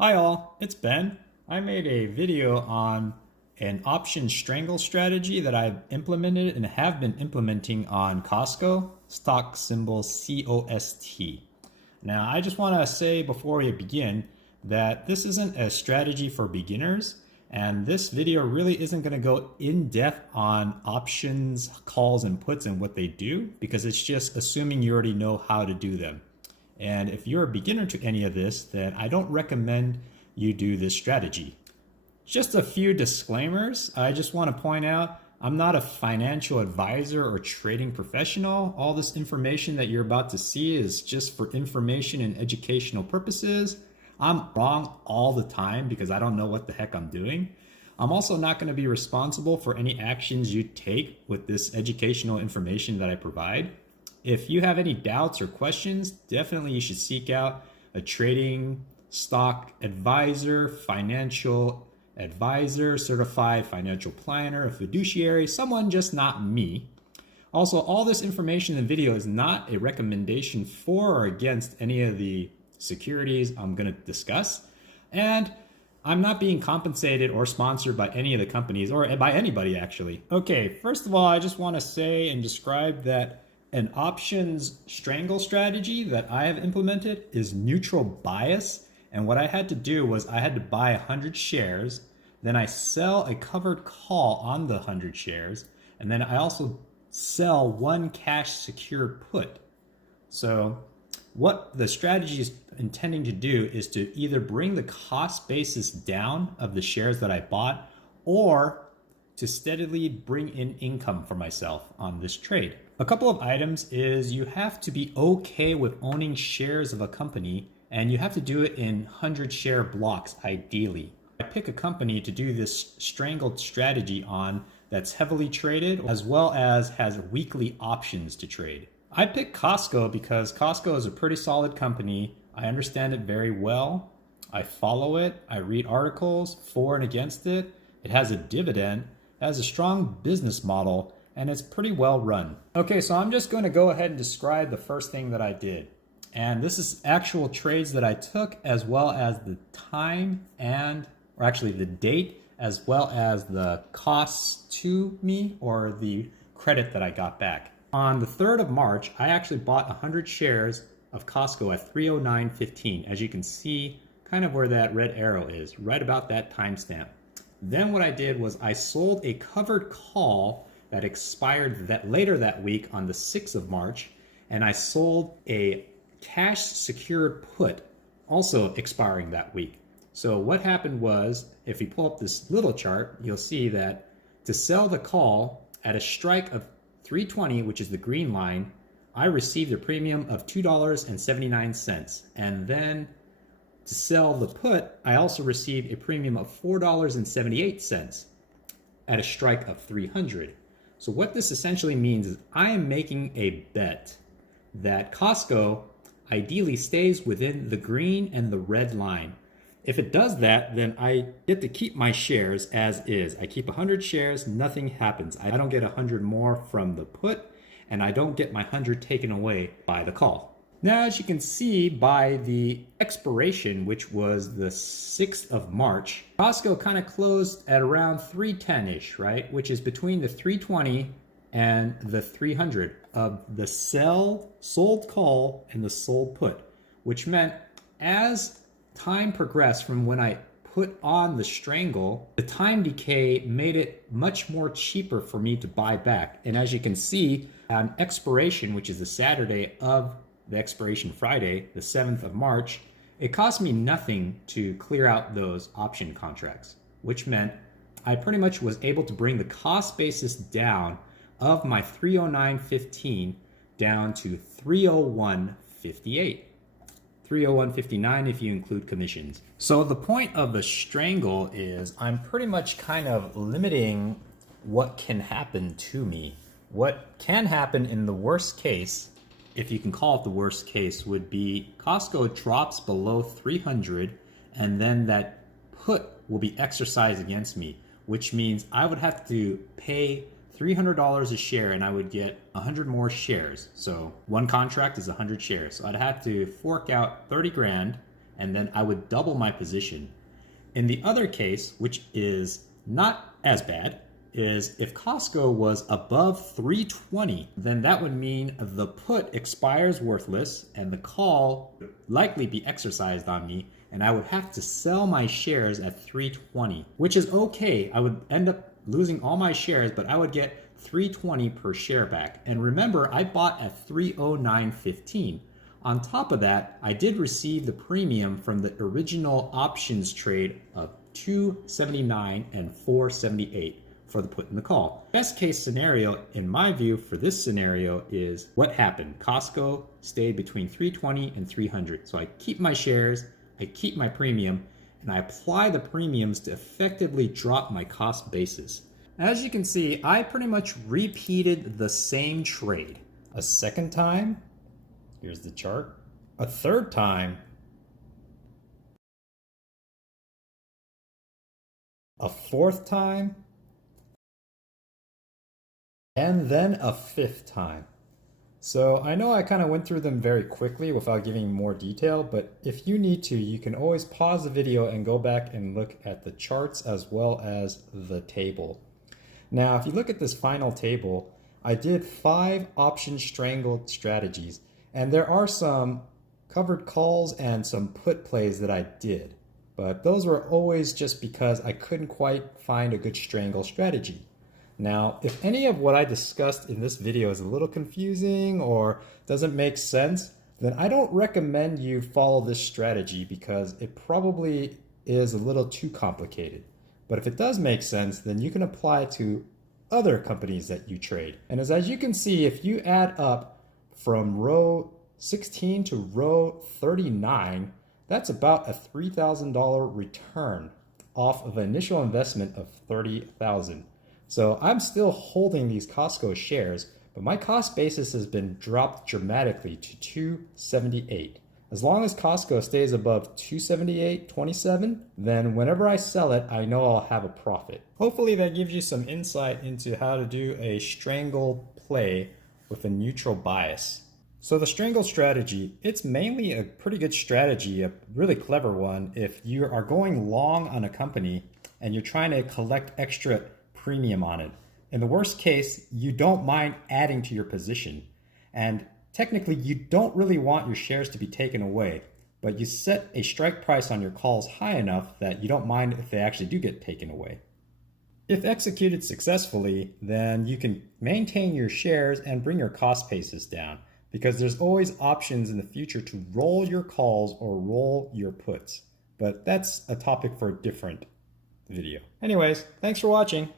Hi all, it's Ben. I made a video on an option strangle strategy that I've implemented and have been implementing on Costco, stock symbol COST. Now, I just want to say before we begin that this isn't a strategy for beginners, and this video really isn't going to go in depth on options, calls, and puts and what they do, because it's just assuming you already know how to do them. And if you're a beginner to any of this, then I don't recommend you do this strategy. Just a few disclaimers. I just want to point out I'm not a financial advisor or trading professional. All this information that you're about to see is just for information and educational purposes. I'm wrong all the time because I don't know what the heck I'm doing. I'm also not going to be responsible for any actions you take with this educational information that I provide. If you have any doubts or questions, definitely you should seek out a trading stock advisor, financial advisor, certified financial planner, a fiduciary, someone just not me. Also, all this information in the video is not a recommendation for or against any of the securities I'm going to discuss. And I'm not being compensated or sponsored by any of the companies or by anybody actually. Okay, first of all, I just want to say and describe that an options strangle strategy that I have implemented is neutral bias. And what I had to do was I had to buy 100 shares, then I sell a covered call on the 100 shares, and then I also sell one cash secured put. So what the strategy is intending to do is to either bring the cost basis down of the shares that I bought or to steadily bring in income for myself on this trade. A couple of items is you have to be okay with owning shares of a company, and you have to do it in 100 share blocks ideally. I pick a company to do this strangled strategy on that's heavily traded as well as has weekly options to trade. I picked Costco because Costco is a pretty solid company. I understand it very well. I follow it. I read articles for and against it. It has a dividend, it has a strong business model, and it's pretty well run. Okay, so I'm just going to go ahead and describe the first thing that I did. And this is actual trades that I took as well as the time or actually the date, as well as the costs to me or the credit that I got back. On the 3rd of March, I actually bought 100 shares of Costco at 309.15. As you can see, kind of where that red arrow is, right about that timestamp. Then what I did was I sold a covered call that expired later that week on the 6th of March, and I sold a cash secured put also expiring that week. So what happened was, if you pull up this little chart, you'll see that to sell the call at a strike of 320, which is the green line, I received a premium of $2.79. And then to sell the put, I also received a premium of $4.78 at a strike of 300. So what this essentially means is I am making a bet that Costco ideally stays within the green and the red line. If it does that, then I get to keep my shares as is. I keep 100 shares, nothing happens. I don't get 100 more from the put, and I don't get my 100 taken away by the call. Now, as you can see by the expiration, which was the 6th of March, Costco kind of closed at around 310-ish, right? Which is between the 320 and the 300 of the sold call and the sold put, which meant as time progressed from when I put on the strangle, the time decay made it much more cheaper for me to buy back. And as you can see, on expiration, which is the Saturday of the expiration Friday, the 7th of March, it cost me nothing to clear out those option contracts, which meant I pretty much was able to bring the cost basis down of my 309.15 down to 301.58. 301.59 if you include commissions. So the point of the strangle is I'm pretty much kind of limiting what can happen to me. What can happen in the worst case, if you can call it the worst case, would be Costco drops below 300 and then that put will be exercised against me, which means I would have to pay $300 a share and I would get 100 more shares. So one contract is 100 shares. So I'd have to fork out 30 grand and then I would double my position. In the other case, which is not as bad, is if Costco was above 320, then that would mean the put expires worthless and the call would likely be exercised on me, and I would have to sell my shares at 320, which is okay. I would end up losing all my shares, but I would get 320 per share back. And remember, I bought at 309.15. On top of that, I did receive the premium from the original options trade of 279 and 478 for the put and the call. Best case scenario, in my view, for this scenario is what happened. Costco stayed between 320 and 300. So I keep my shares, I keep my premium, and I apply the premiums to effectively drop my cost basis. As you can see, I pretty much repeated the same trade. A second time, here's the chart. A third time, a fourth time, and then a fifth time. So I know I kind of went through them very quickly without giving more detail, but if you need to, you can always pause the video and go back and look at the charts as well as the table. Now, if you look at this final table, I did 5 option strangle strategies, and there are some covered calls and some put plays that I did, but those were always just because I couldn't quite find a good strangle strategy. Now, if any of what I discussed in this video is a little confusing or doesn't make sense, then I don't recommend you follow this strategy because it probably is a little too complicated. But if it does make sense, then you can apply it to other companies that you trade. And as you can see, if you add up from row 16 to row 39, that's about a $3,000 return off of an initial investment of $30,000. So I'm still holding these Costco shares, but my cost basis has been dropped dramatically to $278. As long as Costco stays above $278.27, then whenever I sell it, I know I'll have a profit. Hopefully that gives you some insight into how to do a strangle play with a neutral bias. So the strangle strategy, it's mainly a pretty good strategy, a really clever one, if you are going long on a company and you're trying to collect extra premium on it. In the worst case, you don't mind adding to your position. And technically, you don't really want your shares to be taken away, but you set a strike price on your calls high enough that you don't mind if they actually do get taken away. If executed successfully, then you can maintain your shares and bring your cost basis down, because there's always options in the future to roll your calls or roll your puts. But that's a topic for a different video. Anyways, thanks for watching.